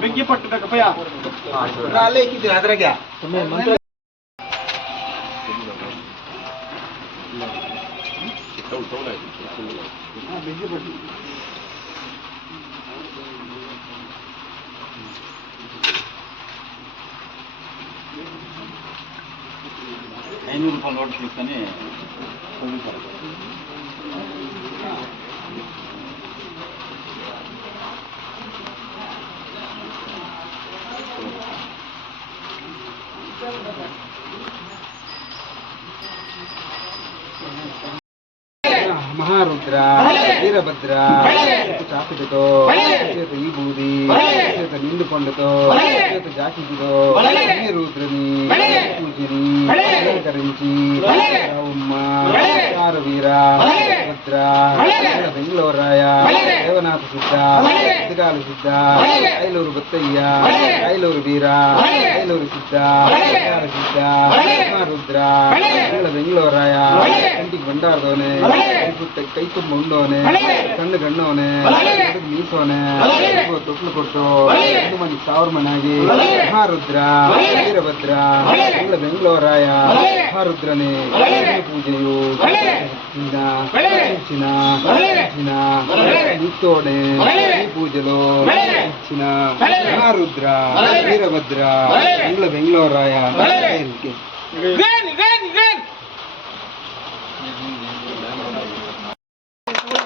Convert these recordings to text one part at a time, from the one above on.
ಬೆಂಕಿ ಪಟ್ಟಬೇಕಪ್ಪಯ್ಯ ಅಲ್ಲೇ ಇಕ್ಕಿದ್ದೀನಿ ಅದ್ರಾಗೆ ಐನೂರು ರೂಪಾಯಿ ನೋಟ್ único. మహారుద్ర వీరభద్ర చాకుటితో చేత ఈ బూది చేత నిండు కొండతో చేత జాకిటితో ఈ రుద్రని పూజని అలంకరించి రావమ్మ కారవీర భద్ర బెంగళూరాయ దేవనాథ సిద్ధ సిద్ధాలు సిద్ధ ఐలూరు బొత్తయ్య ఐలూరు వీర ఐలూరు సిద్ధ సిద్ధ మహారుద్ర బెంగళూరాయ ఇంటికి బండారుతోనే ಬಂಡಾರದವನೆ ಕೈ ತುಂಬ ಉಂಡವನೆ ಕಣ್ಣು ಗಣ್ಣವನೆ ಮೀಸೋನೆ ತೊಟ್ಲು ಕೊಟ್ಟು ಒಂದು ಮನೆ ಸಾವಿರ ಮನಾಗಿ ಮಹಾರುದ್ರ ವೀರಭದ್ರ ಬೆಂಗಳ ಬೆಂಗಳೂರಾಯ ಮಹಾರುದ್ರನೇ ಪೂಜೆಯು ನಿತ್ತೋಡೆ ಈ ಪೂಜೆಲು ಚಿನ್ನ ಮಹಾರುದ್ರ ವೀರಭದ್ರ ಬೆಂಗಳ ಬೆಂಗಳೂರಾಯ.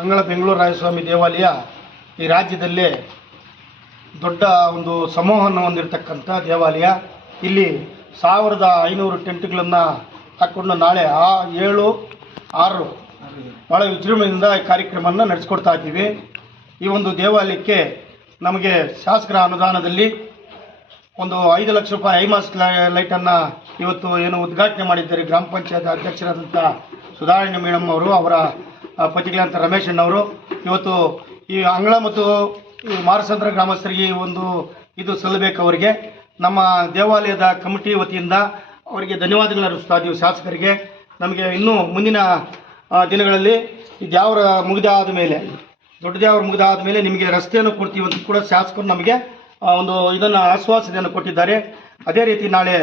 ಅಂಗಳ ಬೆಂಗಳೂರು ರಾಯಸ್ವಾಮಿ ದೇವಾಲಯ ಈ ರಾಜ್ಯದಲ್ಲೇ ದೊಡ್ಡ ಒಂದು ಸಮೂಹವನ್ನು ಹೊಂದಿರತಕ್ಕಂಥ ದೇವಾಲಯ. ಇಲ್ಲಿ ಸಾವಿರದ ಐನೂರು ಟೆಂಟ್ಗಳನ್ನು ಹಾಕ್ಕೊಂಡು ನಾಳೆ ಆ ಏಳು, ಆರು ಭಾಳ ವಿಜೃಂಭಣೆಯಿಂದ ಈ ಕಾರ್ಯಕ್ರಮವನ್ನು ನಡೆಸ್ಕೊಡ್ತಾ ಇದ್ದೀವಿ. ಈ ಒಂದು ದೇವಾಲಯಕ್ಕೆ ನಮಗೆ ಶಾಸಕರ ಅನುದಾನದಲ್ಲಿ ಒಂದು ಐದು ಲಕ್ಷ ರೂಪಾಯಿ ಐಮಾಸ್ ಲೈಟನ್ನು ಇವತ್ತು ಏನು ಉದ್ಘಾಟನೆ ಮಾಡಿದ್ದಾರೆ ಗ್ರಾಮ ಪಂಚಾಯತ್ ಅಧ್ಯಕ್ಷರಾದಂಥ ಸುಧಾರಣ್ಯ ಮೇಡಮ್ ಅವರು, ಅವರ ಪತಿಗಳಂತ ರಮೇಶ್ ಅಣ್ಣವರು. ಇವತ್ತು ಈ ಅಂಗಳ ಮತ್ತು ಈ ಮಾರಸಂದ್ರ ಗ್ರಾಮಸ್ಥರಿಗೆ ಒಂದು ಇದು ಸಲ್ಲಬೇಕು ಅವರಿಗೆ. ನಮ್ಮ ದೇವಾಲಯದ ಕಮಿಟಿ ವತಿಯಿಂದ ಅವರಿಗೆ ಧನ್ಯವಾದಗಳು ಅರ್ಪಿಸ್ತಾ ಶಾಸಕರಿಗೆ. ನಮಗೆ ಇನ್ನೂ ಮುಂದಿನ ದಿನಗಳಲ್ಲಿ ಇದು ಯಾವ ಮುಗಿದಾದ ಮೇಲೆ ದೊಡ್ಡ ದೇವರ ಮುಗಿದಾದ ಮೇಲೆ ನಿಮಗೆ ರಸ್ತೆಯನ್ನು ಕೊಡ್ತೀವಿ ಅಂತ ಕೂಡ ಶಾಸಕರು ನಮಗೆ ಒಂದು ಇದನ್ನು ಆಶ್ವಾಸನೆಯನ್ನು ಕೊಟ್ಟಿದ್ದಾರೆ. ಅದೇ ರೀತಿ ನಾಳೆ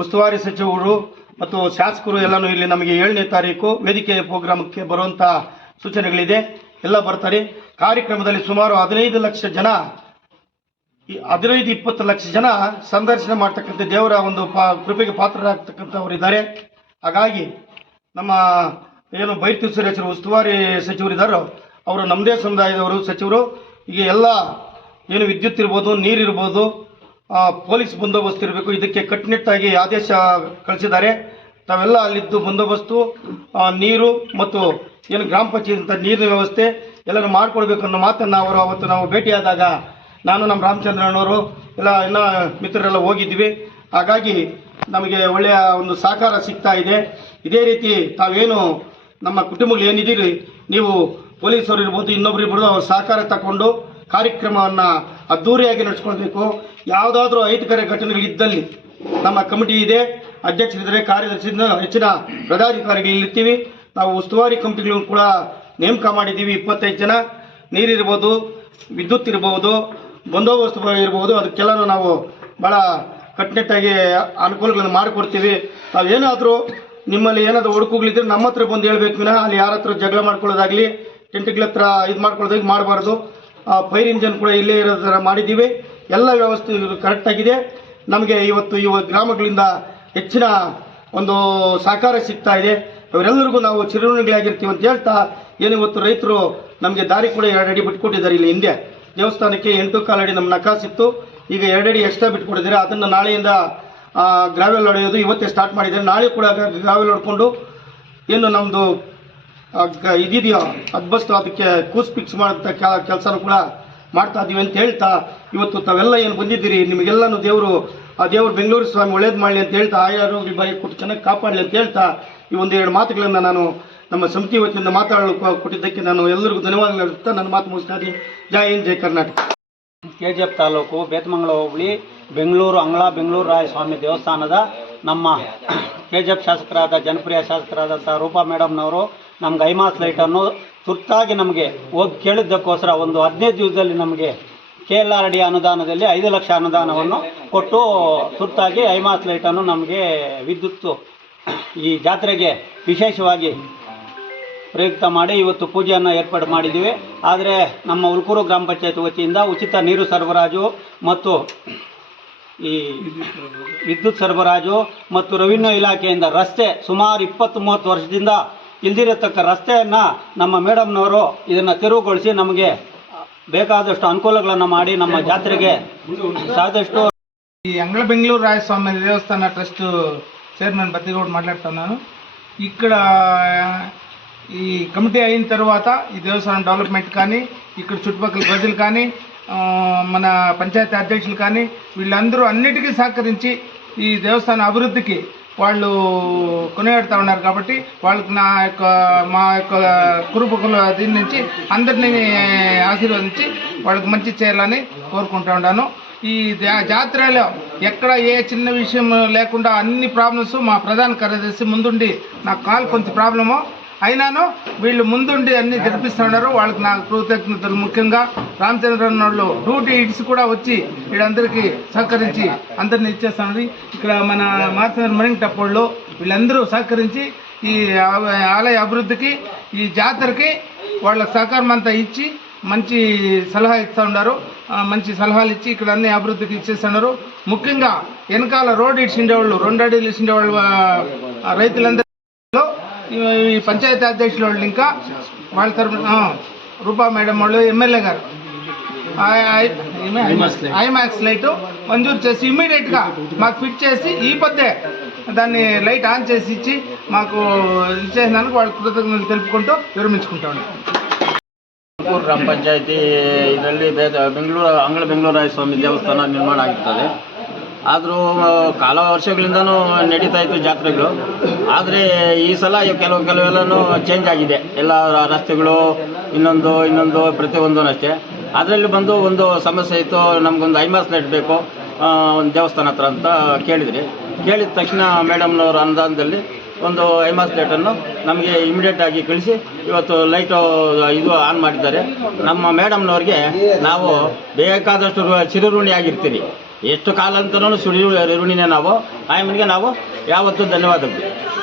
ಉಸ್ತುವಾರಿ ಸಚಿವರು ಮತ್ತು ಶಾಸಕರು ಎಲ್ಲನೂ ಇಲ್ಲಿ ನಮಗೆ ಏಳನೇ ತಾರೀಕು ವೇದಿಕೆ ಪ್ರೋಗ್ರಾಮಕ್ಕೆ ಬರುವಂಥ ಸೂಚನೆಗಳಿದೆ. ಎಲ್ಲ ಬರ್ತಾರೆ. ಕಾರ್ಯಕ್ರಮದಲ್ಲಿ ಸುಮಾರು ಹದಿನೈದು ಲಕ್ಷ ಜನ ಹದಿನೈದು ಇಪ್ಪತ್ತು ಲಕ್ಷ ಜನ ಸಂದರ್ಶನ ಮಾಡ್ತಕ್ಕಂಥ ದೇವರ ಒಂದು ಪಾ, ಕೃಪೆಗೆ ಪಾತ್ರರಾಗ್ತಕ್ಕಂಥವರಿದ್ದಾರೆ ಹಾಗಾಗಿ ನಮ್ಮ ಏನು ಬೈರ್ತಿ ಸುರೇಶರು ಉಸ್ತುವಾರಿ ಸಚಿವರಿದ್ದಾರೋ ಅವರು ನಮ್ಮದೇ ಸಮುದಾಯದವರು ಸಚಿವರು ಈಗ ಎಲ್ಲ ಏನು ವಿದ್ಯುತ್ ಇರ್ಬೋದು ನೀರಿರ್ಬೋದು ಪೊಲೀಸ್ ಬಂದೋಬಸ್ತ್ ಇರಬೇಕು. ಇದಕ್ಕೆ ಕಟ್ಟುನಿಟ್ಟಾಗಿ ಆದೇಶ ಕಳಿಸಿದ್ದಾರೆ. ತಾವೆಲ್ಲ ಅಲ್ಲಿದ್ದು ಬಂದೋಬಸ್ತು ನೀರು ಮತ್ತು ಏನು ಗ್ರಾಮ ಪಂಚಾಯತ್ ನೀರಿನ ವ್ಯವಸ್ಥೆ ಎಲ್ಲರೂ ಮಾಡಿಕೊಡ್ಬೇಕು ಅನ್ನೋ ಮಾತನ್ನು ಅವರು ಅವತ್ತು ನಾವು ಭೇಟಿಯಾದಾಗ ನಾನು ನಮ್ಮ ರಾಮಚಂದ್ರಣ್ಣವರು ಎಲ್ಲ ಎಲ್ಲ ಮಿತ್ರರೆಲ್ಲ ಹೋಗಿದ್ವಿ. ಹಾಗಾಗಿ ನಮಗೆ ಒಳ್ಳೆಯ ಒಂದು ಸಹಕಾರ ಸಿಗ್ತಾ ಇದೆ. ಇದೇ ರೀತಿ ತಾವೇನು ನಮ್ಮ ಕುಟುಂಬಗಳು ಏನಿದ್ದೀರಿ, ನೀವು ಪೊಲೀಸರು ಇರ್ಬೋದು ಇನ್ನೊಬ್ರು ಇರ್ಬೋದು ಅವ್ರ ಸಹಕಾರ ತಗೊಂಡು ಕಾರ್ಯಕ್ರಮವನ್ನು ಅದ್ಧೂರಿಯಾಗಿ ನಡೆಸ್ಕೊಳ್ಬೇಕು. ಯಾವುದಾದ್ರೂ ಅಹಿತಕರ ಘಟನೆಗಳಿದ್ದಲ್ಲಿ ನಮ್ಮ ಕಮಿಟಿ ಇದೆ. ಅಧ್ಯಕ್ಷರಿದ್ದರೆ ಕಾರ್ಯದರ್ಶಿಯಿಂದ ಹೆಚ್ಚಿನ ಪದಾಧಿಕಾರಿಗಳಿರ್ತೀವಿ ನಾವು ಉಸ್ತುವಾರಿ ಕಮಿಟಿಗಳನ್ನು ಕೂಡ ನೇಮಕ ಮಾಡಿದ್ದೀವಿ. ಇಪ್ಪತ್ತೈದು ಜನ. ನೀರಿರ್ಬೋದು ವಿದ್ಯುತ್ ಇರ್ಬೋದು, ಬಂದೋಬಸ್ತ್ ಇರ್ಬೋದು. ಅದಕ್ಕೆಲ್ಲನೂ ನಾವು ಭಾಳ ಕಟ್ಟುನಿಟ್ಟಾಗಿ ಅನುಕೂಲಗಳನ್ನು ಮಾಡಿಕೊಡ್ತೀವಿ. ತಾವೇನಾದರೂ ನಿಮ್ಮಲ್ಲಿ ಏನಾದರೂ ಹುಡುಕುಗಳಿದ್ರೆ ನಮ್ಮ ಹತ್ರ ಬಂದು ಹೇಳ್ಬೇಕು. ಅಲ್ಲಿ ಯಾರ ಹತ್ರ ಜಗಳ ಮಾಡ್ಕೊಳ್ಳೋದಾಗಲಿ ಟೆಂಟ್ಗಳ ಹತ್ರ ಇದು ಮಾಡ್ಕೊಳ್ಳೋದಾಗಿ ಮಾಡಬಾರ್ದು. ಫೈರ್ ಇಂಜನ್ ಕೂಡ ಇಲ್ಲೇ ಇರೋ ಥರ ಮಾಡಿದ್ದೀವಿ. ಎಲ್ಲ ವ್ಯವಸ್ಥೆ ಕರೆಕ್ಟಾಗಿದೆ ನಮಗೆ ಇವತ್ತು ಇವ ಗ್ರಾಮಗಳಿಂದ ಹೆಚ್ಚಿನ ಒಂದು ಸಹಕಾರ ಸಿಗ್ತಾ ಇದೆ. ಅವರೆಲ್ಲರಿಗೂ ನಾವು ಚಿರಋಣಿಗಳಾಗಿರ್ತೀವಿ ಅಂತ ಹೇಳ್ತಾ ಏನು ಇವತ್ತು ರೈತರು ನಮಗೆ ದಾರಿ ಕೂಡ ಎರಡು ಅಡಿ ಬಿಟ್ಕೊಟ್ಟಿದ್ದಾರೆ ಇಲ್ಲಿ ಹಿಂದೆ. ದೇವಸ್ಥಾನಕ್ಕೆ ಎಂಟು ಕಾಲಡಿ ನಮ್ಮ ನಕಾಸಿತ್ತು. ಈಗ ಎರಡಡಿ ಎಕ್ಸ್ಟ್ರಾ ಬಿಟ್ಕೊಟ್ಟಿದ್ದಾರೆ. ಅದನ್ನು ನಾಳೆಯಿಂದ ಗ್ರಾವೆಲ್ ಹೊಡೆಯೋದು ಇವತ್ತೇ ಸ್ಟಾರ್ಟ್ ಮಾಡಿದ್ದಾರೆ. ನಾಳೆ ಕೂಡ ಗ್ರಾವೆಲ್ ಹೊಡ್ಕೊಂಡು, ಏನು ನಮ್ಮದು ಇದಿದೆಯೋ ಅದ್ಬಸ್ತು ಅದಕ್ಕೆ ಕೂಸ್ ಫಿಕ್ಸ್ ಮಾಡೋಂಥ ಕೆಲಸನೂ ಕೂಡ ಮಾಡ್ತಾ ಇದ್ದೀವಿ ಅಂತ ಹೇಳ್ತಾ, ಇವತ್ತು ತಾವೆಲ್ಲ ಏನು ಬಂದಿದ್ದೀರಿ? ನಿಮಗೆಲ್ಲನೂ ದೇವರು, ಆ ದೇವರು ಬೆಂಗಳೂರು ಸ್ವಾಮಿ ಒಳ್ಳೇದು ಮಾಡಲಿ ಅಂತ ಹೇಳ್ತಾ ಆಯಾರೋಗ್ಯ ಬಾಯಿ ಕೊಟ್ಟು ಚೆನ್ನಾಗಿ ಕಾಪಾಡಲಿ ಅಂತ ಹೇಳ್ತಾ, ಈ ಒಂದು ಎರಡು ಮಾತುಗಳನ್ನು ನಾನು ನಮ್ಮ ಸಮಿತಿ ವತಿಯಿಂದ ಮಾತಾಡಲು ಕೊಟ್ಟಿದ್ದಕ್ಕೆ ನಾನು ಎಲ್ಲರಿಗೂ ಧನ್ಯವಾದಗಳು ಹೇಳ್ತಾ ನನ್ನ ಮಾತು ಮುಗಿಸ್ತಾ ಇದ್ದೀನಿ. Jai Hind, Jai Karnataka. K G F taluk Bethamangala hobli, Bengaluru, ಅಂಗಳ ಬೆಂಗಳೂರು ರಾಯ ಸ್ವಾಮಿ ದೇವಸ್ಥಾನದ ನಮ್ಮ ಕೆ ಎಫ್ ಶಾಸಕರಾದ ಜನಪ್ರಿಯ ಶಾಸಕರಾದಂಥ ರೂಪಾ ಮೇಡಮ್ನವರು ನಮ್ಗೆ ಐಮಾಸ್ ಲೈಟನ್ನು ತುರ್ತಾಗಿ ನಮಗೆ ಹೋಗಿ ಕೇಳಿದ್ದಕ್ಕೋಸ್ಕರ ಒಂದು ಹದಿನೈದು ದಿವಸದಲ್ಲಿ ನಮಗೆ ಕೆ ಎಲ್ ಆರ್ ಡಿ ಅನುದಾನದಲ್ಲಿ ಐದು ಲಕ್ಷ ಅನುದಾನವನ್ನು ಕೊಟ್ಟು ತುರ್ತಾಗಿ ಐಮಾಸ್ ಲೈಟನ್ನು ನಮಗೆ ವಿದ್ಯುತ್ತು ಈ ಜಾತ್ರೆಗೆ ವಿಶೇಷವಾಗಿ ಪ್ರಯುಕ್ತ ಮಾಡಿ ಇವತ್ತು ಪೂಜೆಯನ್ನು ಏರ್ಪಾಡು ಮಾಡಿದ್ದೀವಿ. ಆದರೆ ನಮ್ಮ ಉಲ್ಕೂರು ಗ್ರಾಮ ಪಂಚಾಯತ್ ವತಿಯಿಂದ ಉಚಿತ ನೀರು ಸರಬರಾಜು ಮತ್ತು ಈ ವಿದ್ಯುತ್ ಸರಬರಾಜು ಮತ್ತು ರೆವಿನ್ಯೂ ಇಲಾಖೆಯಿಂದ ರಸ್ತೆ ಸುಮಾರು ಇಪ್ಪತ್ತು ಮೂವತ್ತು ವರ್ಷದಿಂದ ಇಲ್ದಿರತಕ್ಕ ರಸ್ತೆಯನ್ನು ನಮ್ಮ ಮೇಡಮ್ನವರು ಇದನ್ನು ತೆರವುಗೊಳಿಸಿ ನಮಗೆ ಬೇಕಾದಷ್ಟು ಅನುಕೂಲಗಳನ್ನು ಮಾಡಿ ನಮ್ಮ ಜಾತ್ರೆಗೆ ಸಾದಷ್ಟು ఈ అంగళ బెంగళూరు రాయస్వామి దేవస్థాన ట్రస్ట్ చైర్మన్ బత్తిగౌడ్ మాట్లాడుతున్నాను ఇక్కడ ఈ కమిటీ అయిన తర్వాత ఈ దేవస్థానం డెవలప్మెంట్ కానీ ఇక్కడ చుట్టుపక్కల ప్రజలు కానీ ఆ, మన పంచాయతీ అధ్యక్షులు కానీ వీళ్ళందరూ అన్నిటికీ సహకరించి ఈ దేవస్థాన అభివృద్ధికి వాళ్ళు కొనియాడుతూ ఉన్నారు కాబట్టి వాళ్ళకి నా యొక్క మా యొక్క కురుపుకుల దీని నుంచి అందరినీ ఆశీర్వదించి వాళ్ళకి మంచి చేయాలని కోరుకుంటూ ఉన్నాను. ఈ జాతరలో ఎక్కడ ఏ చిన్న విషయం లేకుండా అన్ని ప్రాబ్లమ్స్ మా ప్రధాన కార్యదర్శి ముందుండి నా కాల్ కొంచెం ప్రాబ్లము అయినాను వీళ్ళు ముందుండి అన్ని జరిపిస్తున్నారు వాళ్ళకి నాకు కృతజ్ఞతలు ముఖ్యంగా రామచంద్రన్ వాళ్ళు డ్యూటీ ఇట్స్ కూడా వచ్చి వీళ్ళందరికీ సహకరించి అందరిని ఇచ్చేస్తున్నారు ఇక్కడ మన మార్చంద్ర మరింగ్ టప్పోళ్ళు వీళ్ళందరూ సహకరించి ఈ ఆలయ అభివృద్ధికి ఈ జాతరకి వాళ్ళ సహకారం అంతా ఇచ్చి మంచి సలహా ఇస్తూ ఉన్నారు. మంచి సలహాలు ఇచ్చి ఇక్కడ అన్ని అభివృద్ధికి ఇచ్చేస్తున్నారు ముఖ్యంగా వెనకాల రోడ్ ఇచ్చిండేవాళ్ళు రెండు అడుగులు ఇచ్చిండేవాళ్ళు వాళ్ళు రైతులందరూ ఈ ఈ పంచాయతీ అధ్యక్షుల వాళ్ళు ఇంకా వాళ్ళ తరఫున ఆ, రూపా మేడం వాళ్ళు ఎమ్మెల్యే గారు ఐమాక్స్ లైట్ మంజూరు చేసి ఇమ్మీడియట్గా మాకు ఫిట్ చేసి ఈ పొద్దే దాన్ని లైట్ ఆన్ చేసి ఇచ్చి మాకు ఇచ్చేసినందుకు వాళ్ళ కృతజ్ఞతలు తెలుపుకుంటూ విరమించుకుంటాం ತುಮಕೂರು ಗ್ರಾಮ ಪಂಚಾಯತಿ ಇದರಲ್ಲಿ ಬೇದ ಬೆಂಗಳೂರು ಅಂಗಳ ಬೆಂಗಳೂರಾಯ ಸ್ವಾಮಿ ದೇವಸ್ಥಾನ ನಿರ್ಮಾಣ ಆಗಿರ್ತದೆ ಆದರೂ ಕಾಲ ವರ್ಷಗಳಿಂದನೂ ನಡೀತಾ ಇತ್ತು ಜಾತ್ರೆಗಳು. ಆದರೆ ಈ ಸಲ ಕೆಲವು, ಕೆಲವೆಲ್ಲನೂ ಚೇಂಜ್ ಆಗಿದೆ. ಎಲ್ಲ ರಸ್ತೆಗಳು, ಇನ್ನೊಂದು ಇನ್ನೊಂದು ಪ್ರತಿಯೊಂದು ಅಷ್ಟೇ. ಅದರಲ್ಲಿ ಬಂದು ಒಂದು ಸಮಸ್ಯೆ ಇತ್ತು, ನಮಗೊಂದು ಐಮಾಸ್ ಬೇಕು ಒಂದು ದೇವಸ್ಥಾನ ಹತ್ರ ಅಂತ ಕೇಳಿದ್ರಿ. ಕೇಳಿದ ತಕ್ಷಣ ಮೇಡಮ್ನವ್ರ ಅನುದಾನದಲ್ಲಿ ಒಂದು ಐಮಾಸ್ ಲೈಟನ್ನು ನಮಗೆ ಇಮಿಡಿಯೇಟ್ ಆಗಿ ಕಳಿಸಿ, ಇವತ್ತು ಲೈಟು ಇದು ಆನ್ ಮಾಡಿದ್ದಾರೆ. ನಮ್ಮ ಮೇಡಮ್ನವ್ರಿಗೆ ನಾವು ಬೇಕಾದಷ್ಟು ಚಿರಋಣಿ ಆಗಿರ್ತೀರಿ ಎಷ್ಟು ಕಾಲ ಅಂತ ಸುಳಿ ಋಣಿನೇ ನಾವು? ಆಯಮ್ಮನಿಗೆ ನಾವು ಯಾವತ್ತೂ ಧನ್ಯವಾದಗಳು.